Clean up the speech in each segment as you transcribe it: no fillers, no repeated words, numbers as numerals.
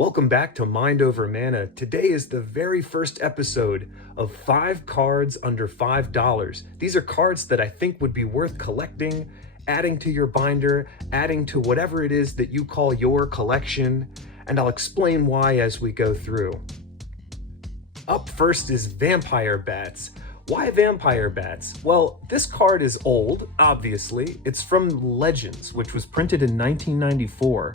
Welcome back to Mind Over Mana. Today is the very first episode of 5 cards under $5. These are cards that I think would be worth collecting, adding to your binder, adding to whatever it is that you call your collection, and I'll explain why as we go through. Up first is Vampire Bats. Why Vampire Bats? Well, this card is old, obviously. It's from Legends, which was printed in 1994.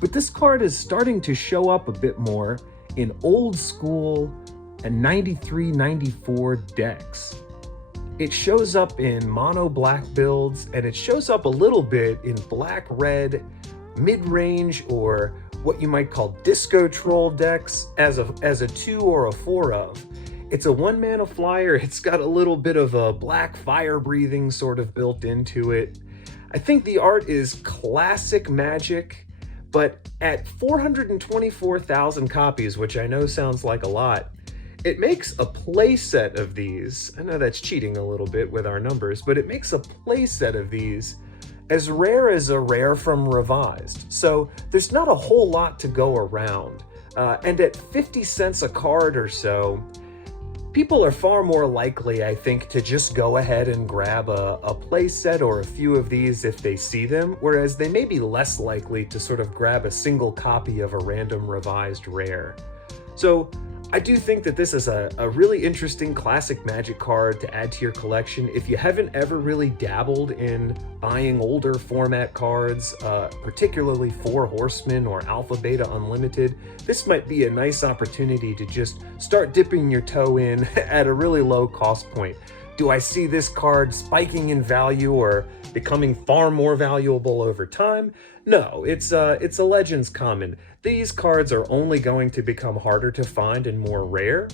But this card is starting to show up a bit more in old school and 93-94 decks. It shows up in mono black builds, and it shows up a little bit in black red, mid-range, or what you might call disco troll decks as a 2 or a 4 of. It's a 1-mana flyer. It's got a little bit of a black fire breathing sort of built into it. I think the art is classic Magic, but at 424,000 copies, which I know sounds like a lot, it makes a playset of these. I know that's cheating a little bit with our numbers, but it makes a playset of these as rare as a rare from Revised. So there's not a whole lot to go around. And at 50 cents a card or so, people are far more likely, I think, to just go ahead and grab a playset or a few of these if they see them, whereas they may be less likely to sort of grab a single copy of a random Revised rare. So I do think that this is a really interesting classic Magic card to add to your collection. If you haven't ever really dabbled in buying older format cards, particularly Four Horsemen or Alpha Beta Unlimited, this might be a nice opportunity to just start dipping your toe in at a really low cost point. Do I see this card spiking in value or becoming far more valuable over time? No, it's a Legends common. These cards are only going to become harder to find and more rare.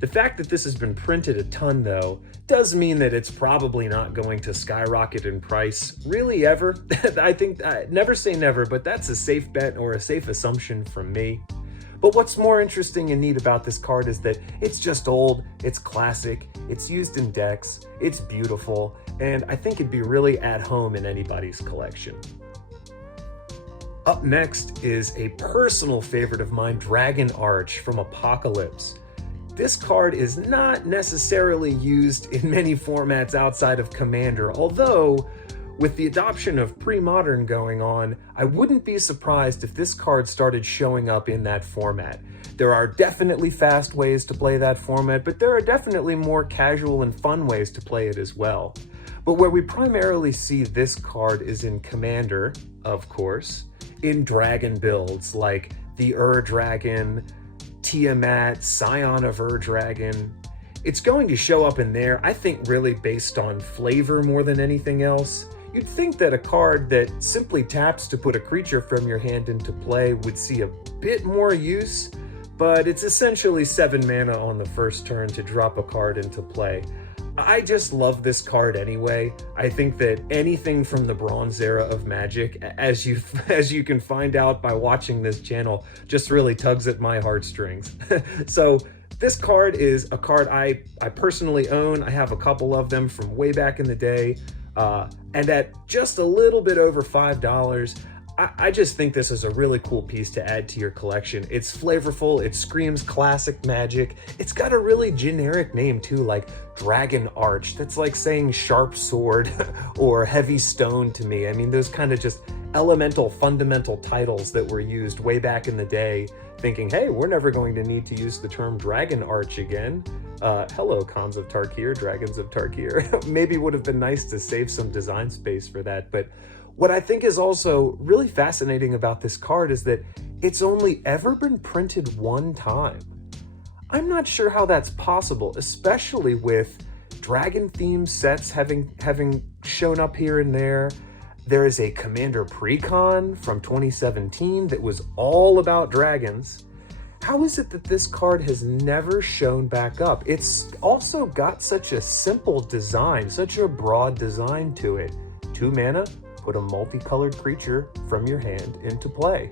The fact that this has been printed a ton, though, does mean that it's probably not going to skyrocket in price, really ever. I think, never say never, but that's a safe bet or a safe assumption from me. But what's more interesting and neat about this card is that it's just old, it's classic, it's used in decks, it's beautiful, and I think it'd be really at home in anybody's collection. Up next is a personal favorite of mine, Dragon Arch from Apocalypse. This card is not necessarily used in many formats outside of Commander, although with the adoption of pre-modern going on, I wouldn't be surprised if this card started showing up in that format. There are definitely fast ways to play that format, but there are definitely more casual and fun ways to play it as well. But where we primarily see this card is in Commander, of course, in Dragon builds like the Dragon, Tiamat, Scion of Dragon. It's going to show up in there, I think, really based on flavor more than anything else. You'd think that a card that simply taps to put a creature from your hand into play would see a bit more use, but it's essentially 7 mana on the first turn to drop a card into play. I just love this card anyway. I think that anything from the Bronze Era of Magic, as you can find out by watching this channel, just really tugs at my heartstrings. So this card is a card I personally own. I have a couple of them from way back in the day. And at just a little bit over $5, I just think this is a really cool piece to add to your collection. It's flavorful, it screams classic Magic. It's got a really generic name too, like Dragon Arch. That's like saying sharp sword or heavy stone to me. I mean, those kind of just elemental, fundamental titles that were used way back in the day, thinking, hey, we're never going to need to use the term Dragon Arch again. Hello, Khans of Tarkir, Dragons of Tarkir. Maybe would have been nice to save some design space for that, but what I think is also really fascinating about this card is that it's only ever been printed one time. I'm not sure how that's possible, especially with dragon-themed sets having shown up here and there. There is a Commander Precon from 2017 that was all about dragons. How is it that this card has never shown back up? It's also got such a simple design, such a broad design to it. 2 mana, put a multicolored creature from your hand into play.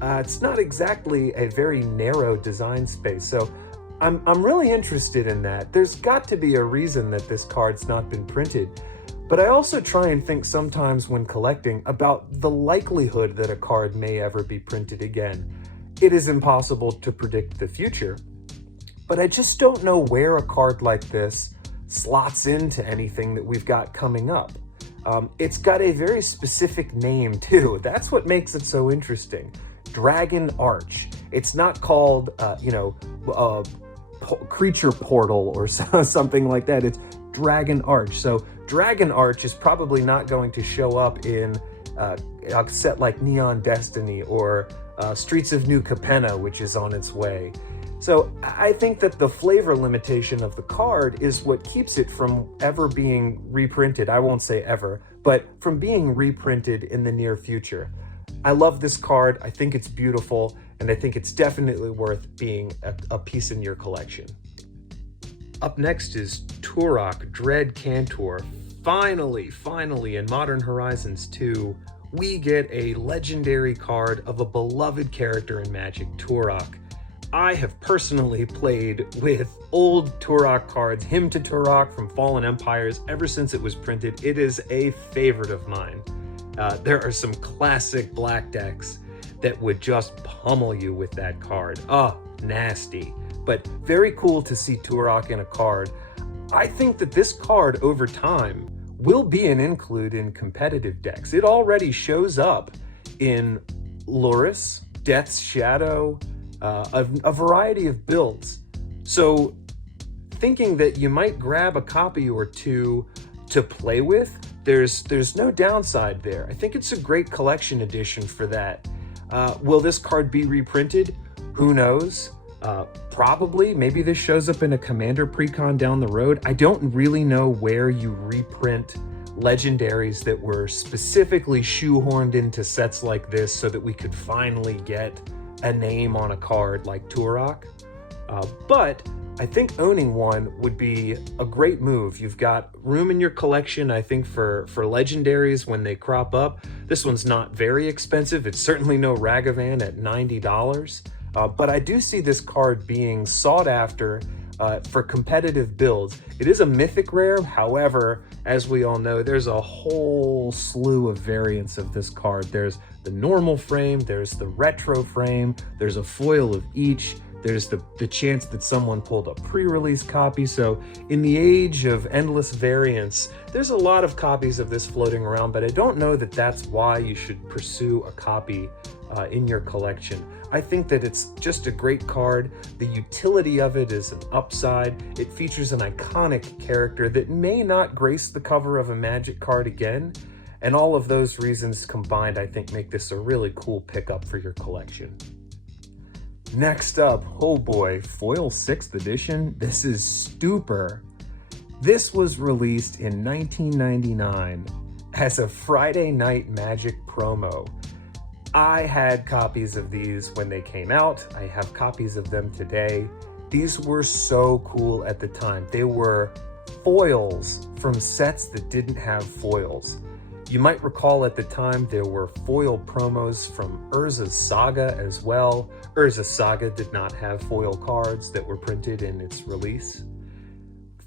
It's not exactly a very narrow design space, so I'm really interested in that. There's got to be a reason that this card's not been printed. But I also try and think sometimes when collecting about the likelihood that a card may ever be printed again. It is impossible to predict the future, but I just don't know where a card like this slots into anything that we've got coming up. It's got a very specific name too. That's what makes it so interesting. Dragon Arch. It's not called, Creature Portal or something like that. It's Dragon Arch. So Dragon Arch is probably not going to show up in a set like Neon Destiny or Streets of New Capenna, which is on its way. So I think that the flavor limitation of the card is what keeps it from ever being reprinted. I won't say ever, but from being reprinted in the near future. I love this card. I think it's beautiful, and I think it's definitely worth being a piece in your collection. Up next is TOURACH Dread CANTOR. Finally, in Modern Horizons 2, we get a legendary card of a beloved character in Magic, TOURACH. I have personally played with old TOURACH cards, Hymn to TOURACH from Fallen Empires, ever since it was printed. It is a favorite of mine. There are some classic black decks that would just pummel you with that card. Oh, nasty. But very cool to see TOURACH in a card. I think that this card over time will be an include in competitive decks. It already shows up in Lurrus, Death's Shadow, a variety of builds. So thinking that you might grab a copy or two to play with, there's no downside there. I think it's a great collection edition for that. Will this card be reprinted? Who knows? Probably. Maybe this shows up in a Commander precon down the road. I don't really know where you reprint legendaries that were specifically shoehorned into sets like this so that we could finally get a name on a card like TOURACH. But I think owning one would be a great move. You've got room in your collection, I think, for legendaries when they crop up. This one's not very expensive. It's certainly no Ragavan at $90. But I do see this card being sought after for competitive builds. It is a mythic rare. However, as we all know, there's a whole slew of variants of this card. There's the normal frame, there's the retro frame, there's a foil of each, there's the chance that someone pulled a pre-release copy. So in the age of endless variants, there's a lot of copies of this floating around, but I don't know that that's why you should pursue a copy in your collection. I think that it's just a great card. The utility of it is an upside. It features an iconic character that may not grace the cover of a Magic card again. And all of those reasons combined, I think, make this a really cool pickup for your collection. Next up, oh boy, foil 6th edition. This is Stupor. This was released in 1999 as a Friday Night Magic promo. I had copies of these when they came out. I have copies of them today. These were so cool at the time. They were foils from sets that didn't have foils. You might recall at the time there were foil promos from Urza's Saga as well. Urza's Saga did not have foil cards that were printed in its release.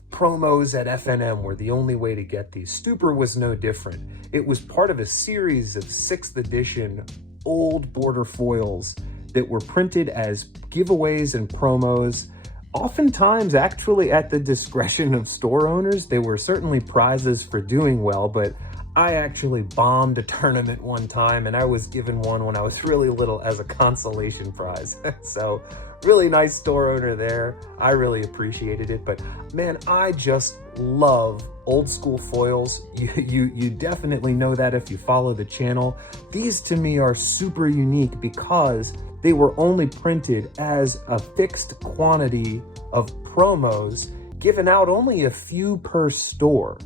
Promos at FNM were the only way to get these. Stupor was no different. It was part of a series of 6th edition old border foils that were printed as giveaways and promos, oftentimes actually at the discretion of store owners. They were certainly prizes for doing well, but I actually bombed a tournament one time and I was given one when I was really little as a consolation prize. So really nice store owner there. I really appreciated it, but man, I just love old school foils. You definitely know that if you follow the channel. These to me are super unique because they were only printed as a fixed quantity of promos, given out only a few per store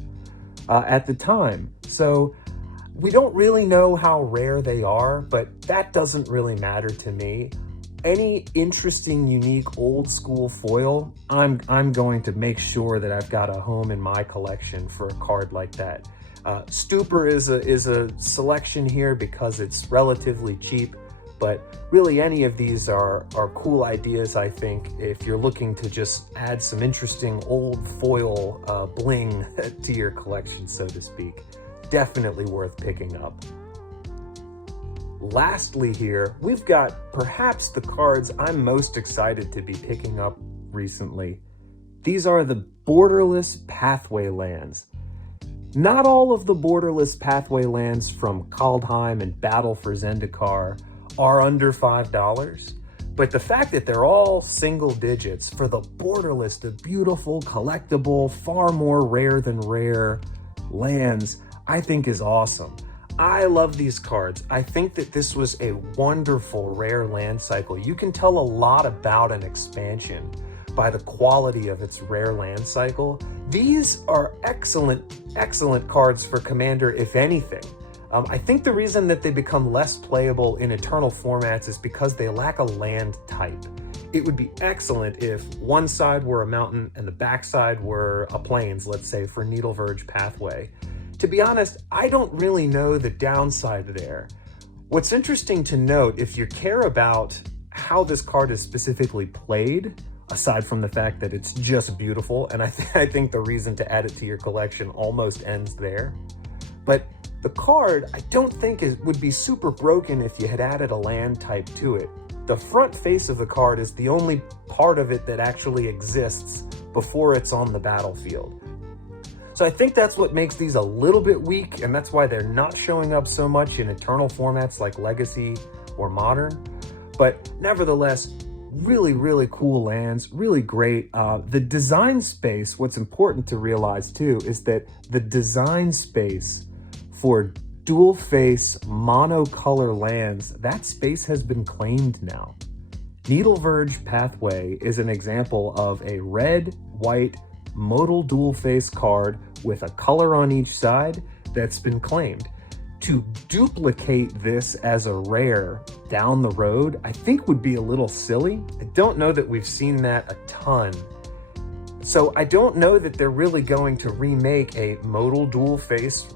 at the time. So we don't really know how rare they are, but that doesn't really matter to me. Any interesting, unique, old school foil, I'm going to make sure that I've got a home in my collection for a card like that. Stupor is a selection here because it's relatively cheap, but really any of these are cool ideas, I think, if you're looking to just add some interesting old foil bling to your collection, so to speak. Definitely worth picking up. lastly here, we've got perhaps the cards I'm most excited to be picking up recently. These are the Borderless Pathway lands. Not all of the Borderless Pathway lands from Kaldheim and Battle for Zendikar are under $5, but the fact that they're all single digits for the Borderless, the beautiful, collectible, far more rare than rare lands, I think is awesome. I love these cards. I think that this was a wonderful rare land cycle. You can tell a lot about an expansion by the quality of its rare land cycle. These are excellent cards for Commander, if anything. I think the reason that they become less playable in Eternal formats is because they lack a land type. It would be excellent if one side were a mountain and the back side were a plains, let's say, for NEEDLEVERGE Pathway. To be honest, I don't really know the downside there. What's interesting to note, if you care about how this card is specifically played, aside from the fact that it's just beautiful, and I think the reason to add it to your collection almost ends there. But the card, I don't think would be super broken if you had added a land type to it. The front face of the card is the only part of it that actually exists before it's on the battlefield. So I think that's what makes these a little bit weak, and that's why they're not showing up so much in Eternal formats like Legacy or Modern. But nevertheless, really cool lands, really great. The design space, what's important to realize too, is that the design space for dual face monocolor lands, that space has been claimed now. NEEDLEVERGE Pathway is an example of a red, white, modal dual face card with a color on each side that's been claimed. To duplicate this as a rare down the road, I think would be a little silly. I don't know that we've seen that a ton. So I don't know that they're really going to remake a modal dual face,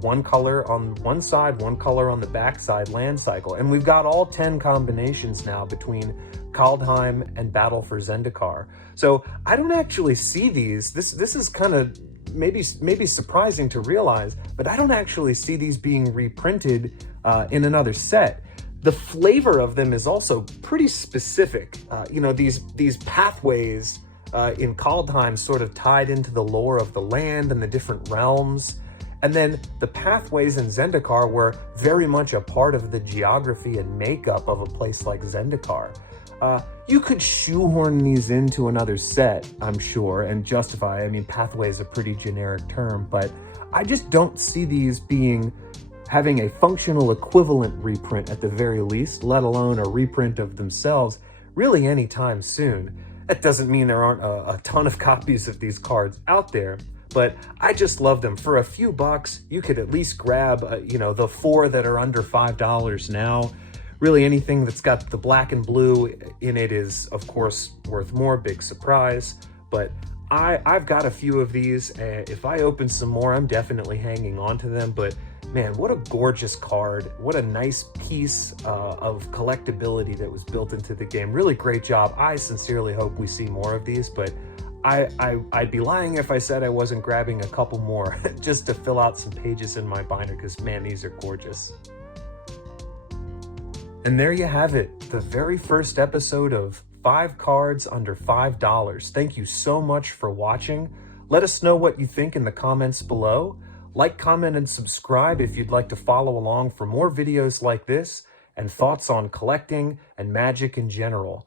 one color on one side, one color on the back side land cycle. And we've got all 10 combinations now between Kaldheim and Battle for Zendikar. So I don't actually see these. This is kind of maybe surprising to realize, but I don't actually see these being reprinted in another set. The flavor of them is also pretty specific. These pathways in Kaldheim sort of tied into the lore of the land and the different realms. And then the pathways in Zendikar were very much a part of the geography and makeup of a place like Zendikar. You could shoehorn these into another set, I'm sure, and justify. I mean, pathway is a pretty generic term, but I just don't see these having a functional equivalent reprint at the very least, let alone a reprint of themselves, really anytime soon. That doesn't mean there aren't a ton of copies of these cards out there, but I just love them. For a few bucks, you could at least grab, the 4 that are under $5 now. Really anything that's got the black and blue in it is, of course, worth more, big surprise. But I've got a few of these, and if I open some more, I'm definitely hanging on to them. But man, what a gorgeous card. What a nice piece of collectability that was built into the game. Really great job. I sincerely hope we see more of these, but I'd be lying if I said I wasn't grabbing a couple more just to fill out some pages in my binder, because man, these are gorgeous. And there you have it, the very first episode of 5 cards under $5. Thank you so much for watching. Let us know what you think in the comments below. Like, comment, and subscribe if you'd like to follow along for more videos like this and thoughts on collecting and Magic in general.